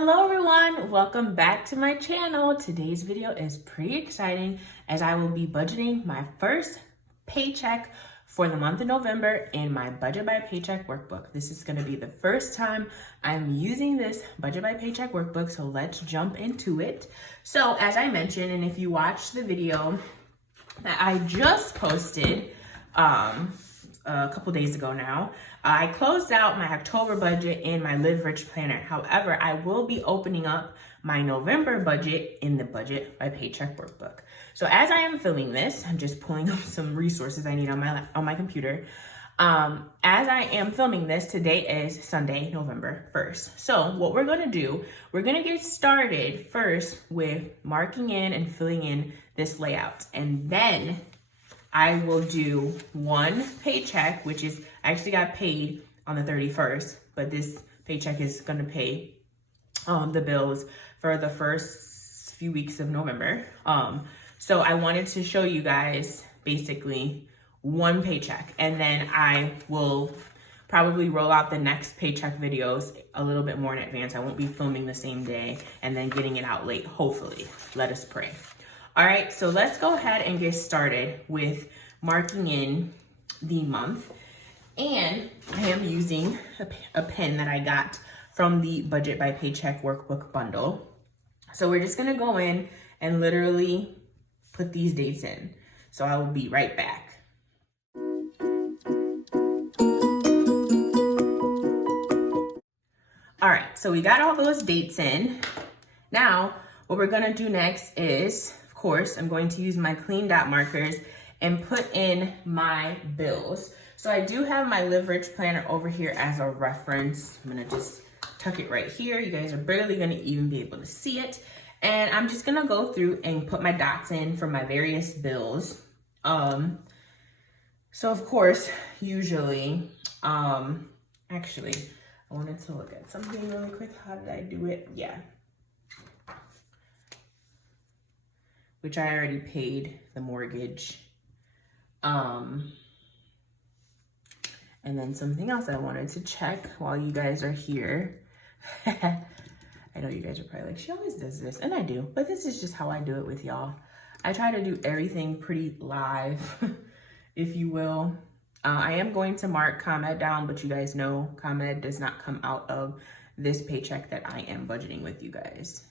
Hello everyone, welcome back to my channel. Today's video is pretty exciting as I will be budgeting my first paycheck for the month of November in my Budget by Paycheck workbook. This is going to be the first time I'm using this Budget by Paycheck workbook, so let's jump into it. So as I mentioned, and if you watched the video that I just posted a couple days ago now, I closed out my October budget in my Live Rich planner. However, I will be opening up my November budget in the Budget by Paycheck workbook. So as I am filming this, I'm just pulling up some resources I need on my computer. As I am filming this, today is Sunday, November 1st. So what we're gonna do, we're gonna get started first with marking in and filling in this layout. And then I will do one paycheck, which is, I actually got paid on the 31st, but this paycheck is gonna pay the bills for the first few weeks of November. So I wanted to show you guys basically one paycheck, and then I will probably roll out the next paycheck videos a little bit more in advance. I won't be filming the same day and then getting it out late, hopefully. Let us pray. All right, so let's go ahead and get started with marking in the month. And I am using a pen that I got from the Budget by Paycheck workbook bundle. So we're just gonna go in and literally put these dates in. So I will be right back. All right, so we got all those dates in. Now, what we're gonna do next is, of course, I'm going to use my clean dot markers and put in my bills. So I do have my Live Rich planner over here as a reference. I'm gonna just tuck it right here. You guys are barely gonna even be able to see it. And I'm just gonna go through and put my dots in for my various bills. So of course, usually, actually, I wanted to look at something really quick. How did I do it? Yeah. Which I already paid the mortgage. And then something else I wanted to check while you guys are here. I know you guys are probably like, she always does this, and I do, but this is just how I do it with y'all. I try to do everything pretty live, if you will. I am going to mark ComEd down, but you guys know ComEd does not come out of this paycheck that I am budgeting with you guys.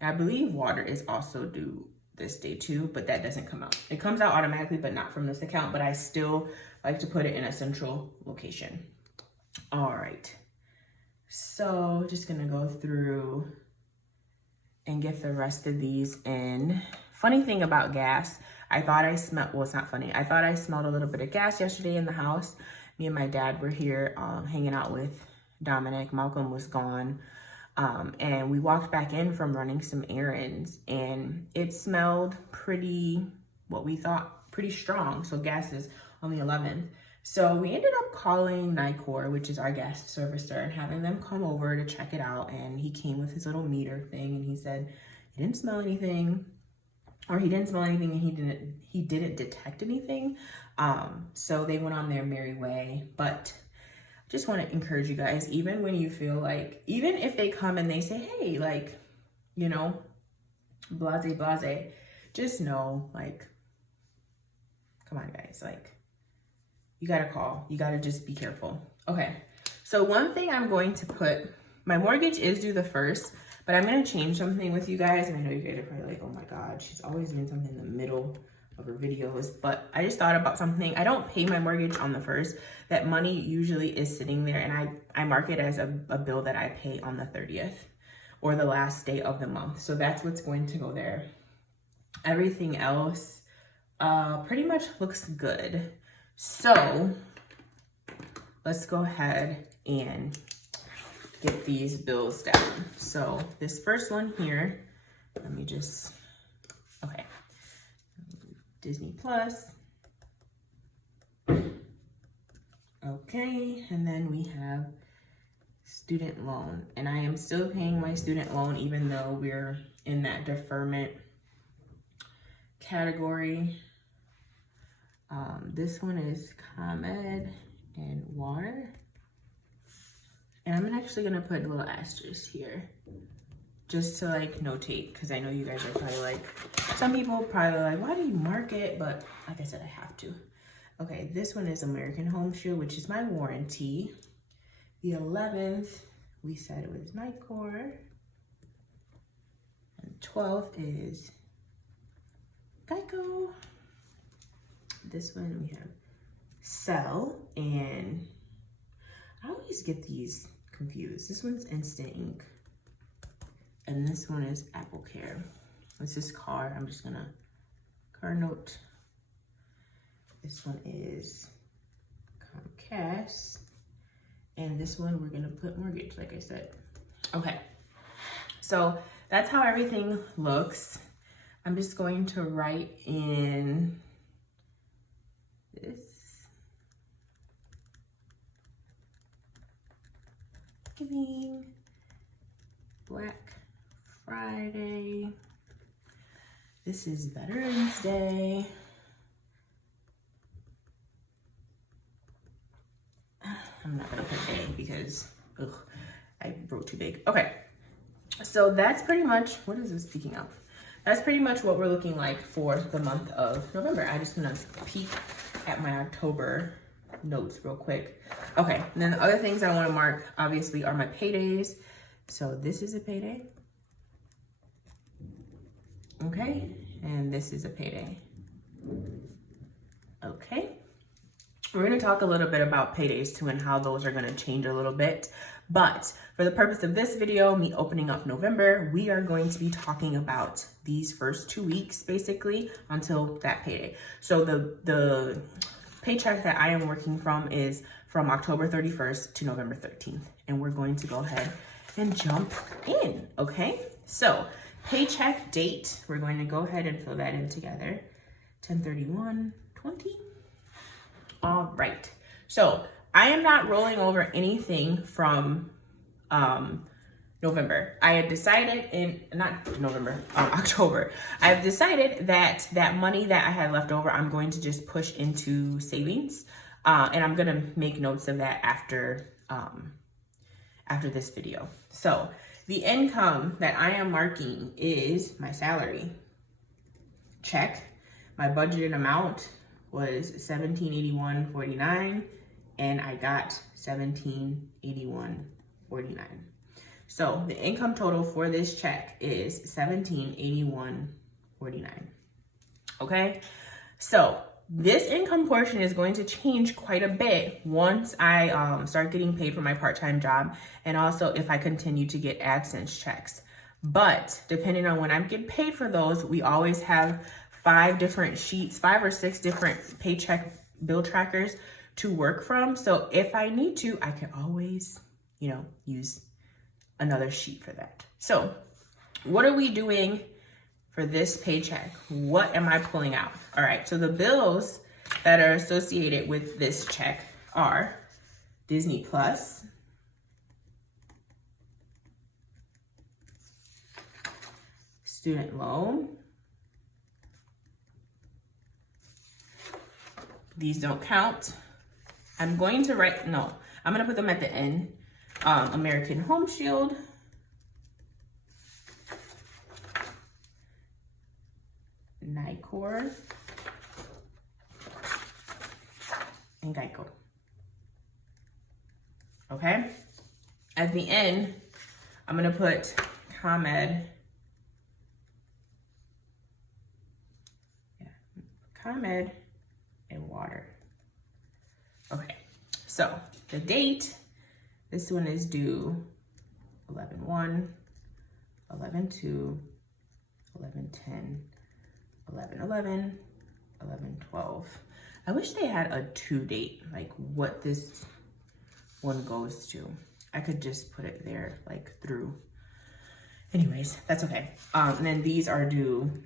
And I believe water is also due this day too, but that doesn't come out. It comes out automatically, but not from this account, but I still like to put it in a central location. All right, so just gonna go through and get the rest of these in. Funny thing about gas, I thought I smelled, well, it's not funny. I thought I smelled a little bit of gas yesterday in the house. Me and my dad were here hanging out with Dominic. Malcolm was gone. And we walked back in from running some errands, and it smelled pretty, what we thought, pretty strong. So gas is on the 11th. So we ended up calling Nicor, which is our gas servicer, and having them come over to check it out. And he came with his little meter thing, and he said he didn't smell anything, or he didn't smell anything, and he didn't detect anything. So they went on their merry way. But just want to encourage you guys, even when you feel like, even if they come and they say, hey, like, you know, blase, just know, like, come on guys, like, you gotta call, you gotta just be careful. Okay, so one thing I'm going to put, my mortgage is due the 1st, but I'm gonna change something with you guys, and I know you guys are probably like, oh my God, she's always doing something in the middle of her videos, but I just thought about something. I don't pay my mortgage on the 1st. That money usually is sitting there, and I mark it as a bill that I pay on the 30th or the last day of the month. So that's what's going to go there. Everything else pretty much looks good. So let's go ahead and get these bills down. So this first one here, let me just, okay. Disney Plus. Okay, and then we have student loan. And I am still paying my student loan even though we're in that deferment category. This one is ComEd and water. And I'm actually gonna put a little asterisk here just to like notate, because I know you guys are probably like, some people probably like, why do you mark it? But like I said, I have to. Okay, this one is American Home Shield, which is my warranty. The 11th, we said it was Nightcore. And 12th is Geico. This one we have Cell, and I always get these confused. This one's Instant Ink, and this one is Apple Care. This is car. I'm just gonna car note. This one is Comcast, and this one we're gonna put mortgage, like I said. Okay, so that's how everything looks. I'm just going to write in this. Giving, Black Friday. This is Veterans Day. I'm not gonna put day because I wrote too big. Okay, so that's pretty much, what is this speaking of? That's pretty much what we're looking like for the month of November. I just want to peek at my October notes real quick. Okay, and then the other things I want to mark obviously are my paydays. So this is a payday. Okay, and this is a payday. Okay, we're going to talk a little bit about paydays too and how those are going to change a little bit. But for the purpose of this video, me opening up November, we are going to be talking about these first 2 weeks basically until that payday. So the paycheck that I am working from is from October 31st to November 13th. And we're going to go ahead and jump in, okay? So paycheck date, we're going to go ahead and fill that in together. 10/31/20. All right, so I am not rolling over anything from November. I had decided in, not November, October. I've decided that that money that I had left over, I'm going to just push into savings. And I'm gonna make notes of that after this video. So the income that I am marking is my salary. Check. My budgeted amount was $1781.49, and I got $1781.49. So the income total for this check is $1781.49. Okay, so this income portion is going to change quite a bit once I start getting paid for my part-time job, and also if I continue to get absence checks. But depending on when I get paid for those, we always have 5 different sheets, 5 or 6 different paycheck bill trackers to work from. So if I need to, I can always, use another sheet for that. So what are we doing for this paycheck? What am I pulling out? All right, so the bills that are associated with this check are Disney Plus, student loan. These don't count. I'm going to write, no, I'm gonna put them at the end. American Home Shield, Nightcore, and Geico. Okay? At the end, I'm gonna put ComEd. ComEd and water. Okay, so the date, this one is due 11/1, 11/2, 11/10, 11/11, 11/12. I wish they had a to date, like what this one goes to. I could just put it there, like through. Anyways, that's okay. And then these are due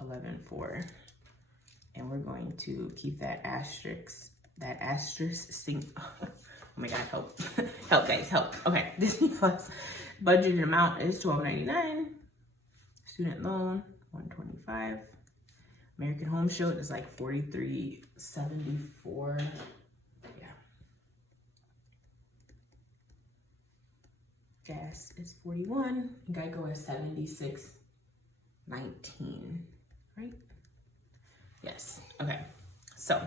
11/4, and we're going to keep that asterisk sync. Oh my God, help. Help, guys, help. Okay, Disney Plus budgeted amount is $12.99. Student loan, $125. American Home Shield is like $43.74. Yeah. Gas is 41. Geico is 76.19, right? Yes. Okay. So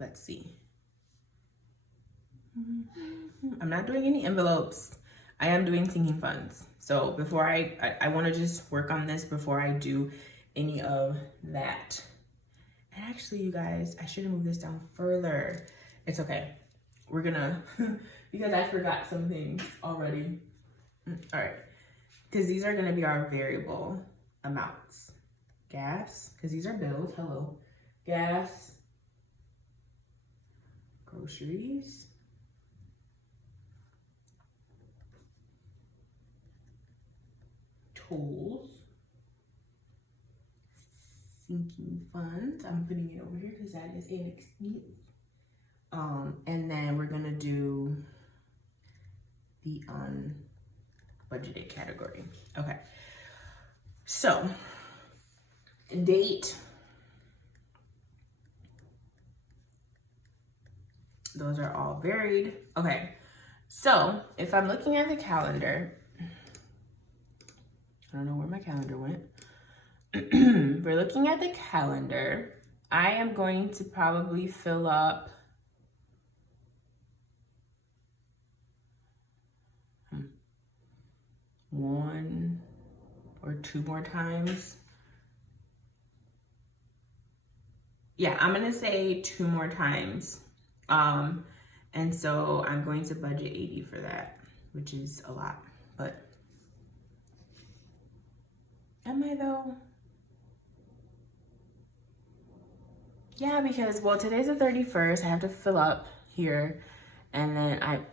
let's see. I'm not doing any envelopes. I am doing sinking funds. So before I want to just work on this before I do any of that. And actually, you guys, I should have moved this down further. It's okay. We're gonna, because I forgot some things already. All right. Because these are gonna be our variable amounts. Gas, because these are bills, hello. Gas, groceries, tools, sinking funds. I'm putting it over here because that is an expense. And then we're gonna do the unbudgeted category. Okay. So, date. Those are all varied. Okay. So, if I'm looking at the calendar, I don't know where my calendar went. If we're looking at the calendar, I am going to probably fill up one or two more times. Yeah, I'm gonna say 2 more times. And so I'm going to budget 80 for that, which is a lot, but am I though? Yeah, because, well, today's the 31st. I have to fill up here. And then I'm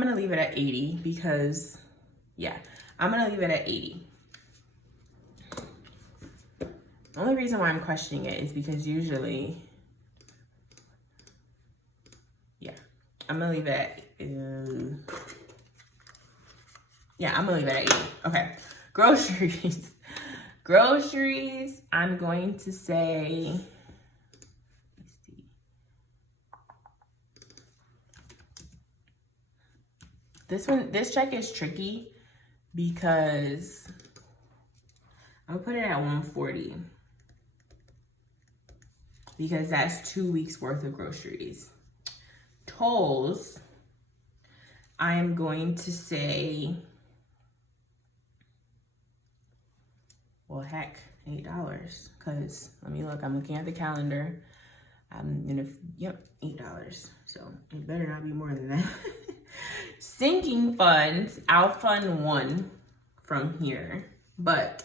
gonna leave it at 80 because, yeah, I'm gonna leave it at 80. The only reason why I'm questioning it is because usually, I'm gonna leave it at, I'm gonna leave it at 80. Okay, groceries. Groceries, I'm going to say, let's see. This check is tricky because I'm gonna put it at 140 because that's 2 weeks worth of groceries. Tolls, I am going to say, well, heck, $8, because let me look, I'm looking at the calendar. I'm gonna, $8, so it better not be more than that. Sinking funds, I'll fund 1 from here, but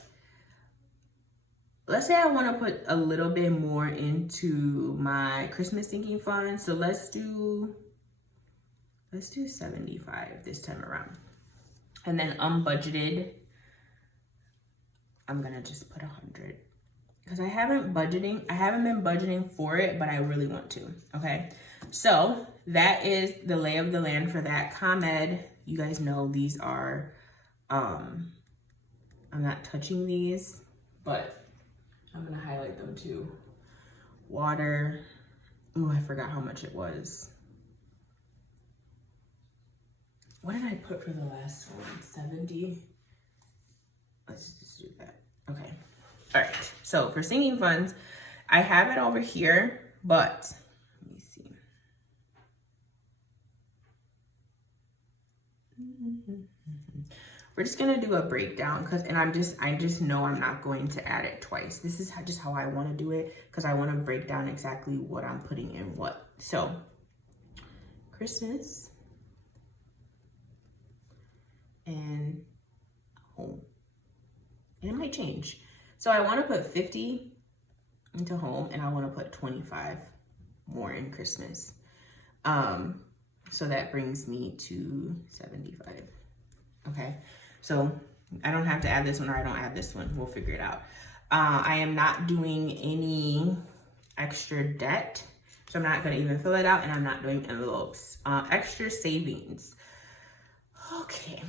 let's say I want to put a little bit more into my Christmas sinking fund. So let's do 75 this time around. And then unbudgeted, I'm gonna just put 100 because I haven't been budgeting for it, but I really want to. Okay, so that is the lay of the land for that. ComEd, you guys know these are, I'm not touching these, but I'm gonna highlight them too. Water, ooh, I forgot how much it was. What did I put for the last one? 70? Let's just do that. Okay, all right. So for sinking funds, I have it over here, but let me see. We're just gonna do a breakdown and I just know I'm not going to add it twice. This is just how I want to do it because I want to break down exactly what I'm putting in what. So Christmas and home, and it might change. So I want to put 50 into home and I want to put 25 more in Christmas. So that brings me to 75. Okay. So I don't have to add this one or I don't add this one. We'll figure it out. I am not doing any extra debt. So I'm not going to even fill it out, and I'm not doing envelopes. Extra savings. Okay.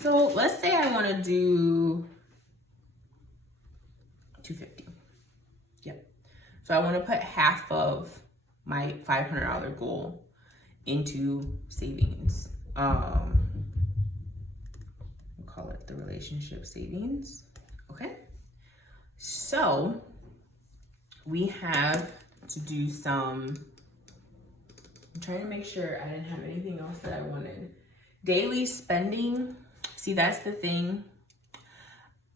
So let's say I want to do 250. Yep. So I want to put half of my $500 goal into savings. We'll call it the relationship savings. Okay. So we have to do some, I'm trying to make sure I didn't have anything else that I wanted. Daily spending. See, that's the thing.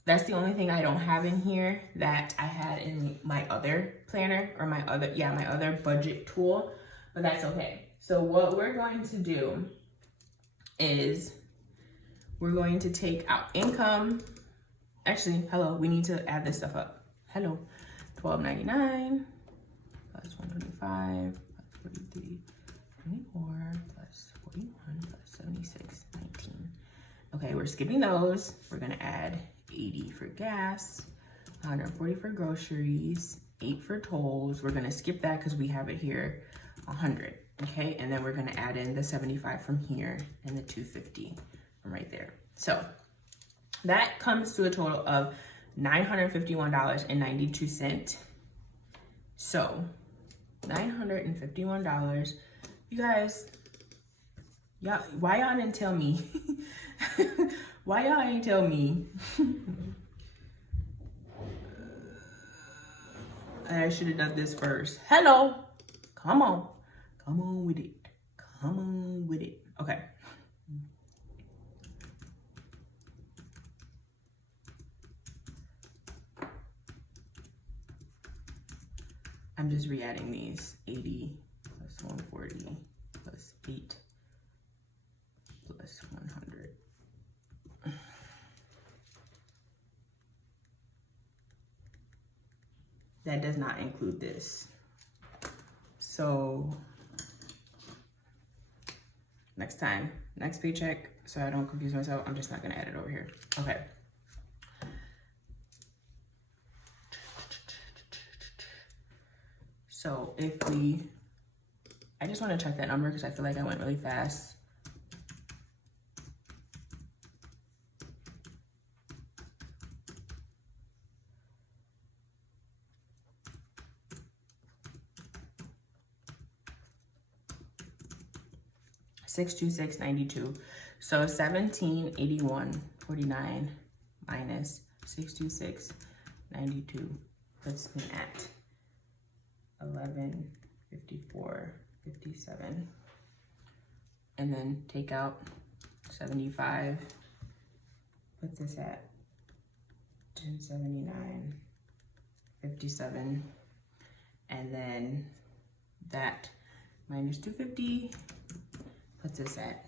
That's the only thing I don't have in here that I had in my other planner, or my other budget tool, but that's okay. So what we're going to do is we're going to take out income. Actually, hello, we need to add this stuff up. Hello, $12.99 plus $125 plus $43.24 plus $41 plus $76.19. Okay, we're skipping those. We're gonna add $80 for gas, $140 for groceries, $8 for tolls. We're gonna skip that because we have it here, $100. Okay, and then we're gonna add in the $75 from here and the $250 from right there. So that comes to a total of $951.92. So $951. You guys, y'all, why y'all didn't tell me? Why y'all ain't tell me? I should have done this first. Hello, come on with it. Come on with it. Okay. I'm just re-adding these. 80 plus 140 plus 8 plus 100. That does not include this. So next time, next paycheck, so I don't confuse myself, I'm just not gonna add it over here. Okay. So if I just wanna check that number because I feel like I went really fast. $626.92. So $1781.49 minus $626.92 puts me at $1154.57. And then take out 75, puts us at $1079.57. And then that minus 250 puts us at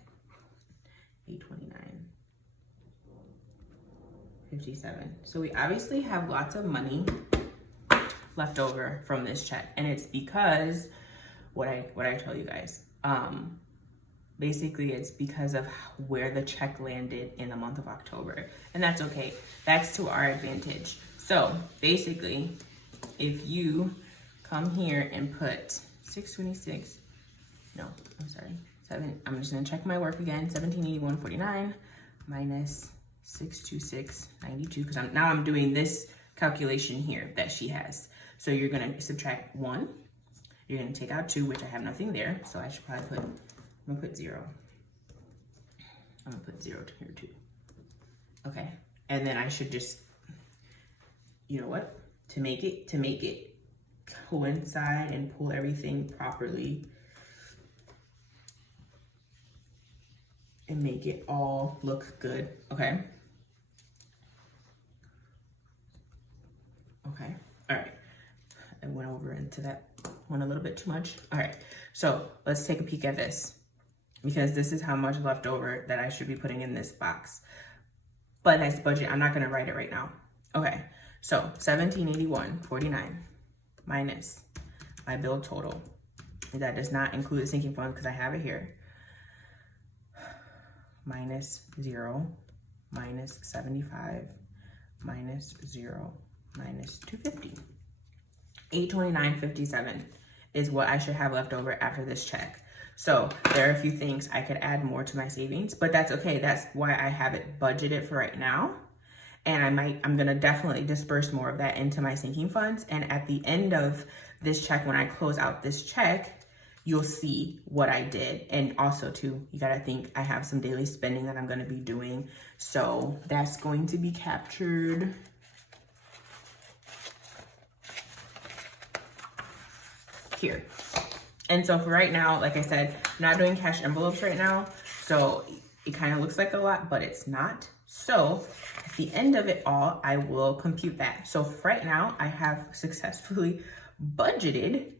$829.57. So we obviously have lots of money left over from this check, and it's because what I tell you guys. Basically, it's because of where the check landed in the month of October, and that's okay. That's to our advantage. So basically, if you come here and put 626, no, I'm sorry. I'm just gonna check my work again. 1781.49 minus 626.92, because I'm doing this calculation here that she has. So you're gonna subtract 1. You're gonna take out 2, which I have nothing there. So I should probably I'm gonna put 0. I'm gonna put 0 here too. Okay, and then I should just, you know what? To make it coincide and pull everything properly, and make it all look good. Okay. Okay. All right. I went over into that one a little bit too much. All right. So let's take a peek at this, because this is how much left over that I should be putting in this box. But that's budget. I'm not going to write it right now. Okay. So 1781.49 minus my bill total. That does not include the sinking fund because I have it here. Minus 0, minus 75, minus 0, minus 250. $829.57 is what I should have left over after this check. So there are a few things I could add more to my savings, but that's okay. That's why I have it budgeted for right now. And I'm gonna definitely disperse more of that into my sinking funds. And at the end of this check, when I close out this check, you'll see what I did. And also too, you gotta think I have some daily spending that I'm gonna be doing. So that's going to be captured here. And so for right now, like I said, I'm not doing cash envelopes right now. So it kind of looks like a lot, but it's not. So at the end of it all, I will compute that. So for right now, I have successfully budgeted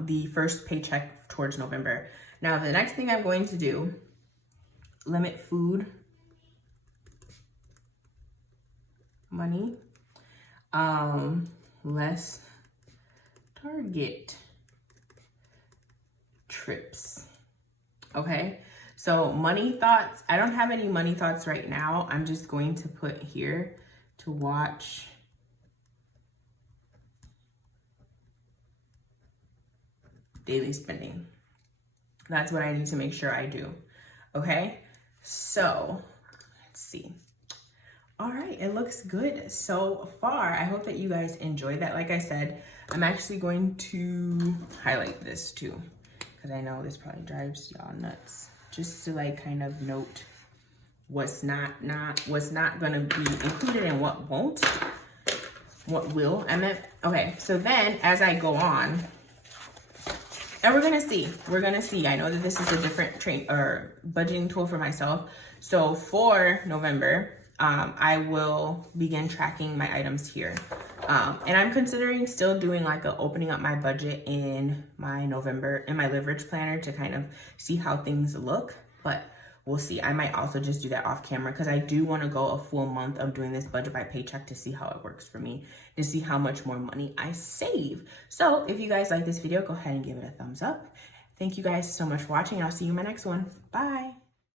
the first paycheck towards November. Now, the next thing I'm going to do, limit food money, less Target trips. Okay, so money thoughts. I don't have any money thoughts right now. I'm just going to put here to watch daily spending. That's what I need to make sure I do. Okay, so let's see. All right, it looks good so far. I hope that you guys enjoyed that. Like I said, I'm actually going to highlight this too, because I know this probably drives y'all nuts. Just to like kind of note what's not gonna be included and what won't, what will. Okay, so then as I go on, and we're gonna see. I know that this is a different budgeting tool for myself. So for November, I will begin tracking my items here. And I'm considering still doing like opening up my budget in my Live Rich planner to kind of see how things look, but we'll see. I might also just do that off camera because I do want to go a full month of doing this budget by paycheck to see how it works for me, to see how much more money I save. So if you guys like this video, go ahead and give it a thumbs up. Thank you guys so much for watching. I'll see you in my next one. Bye.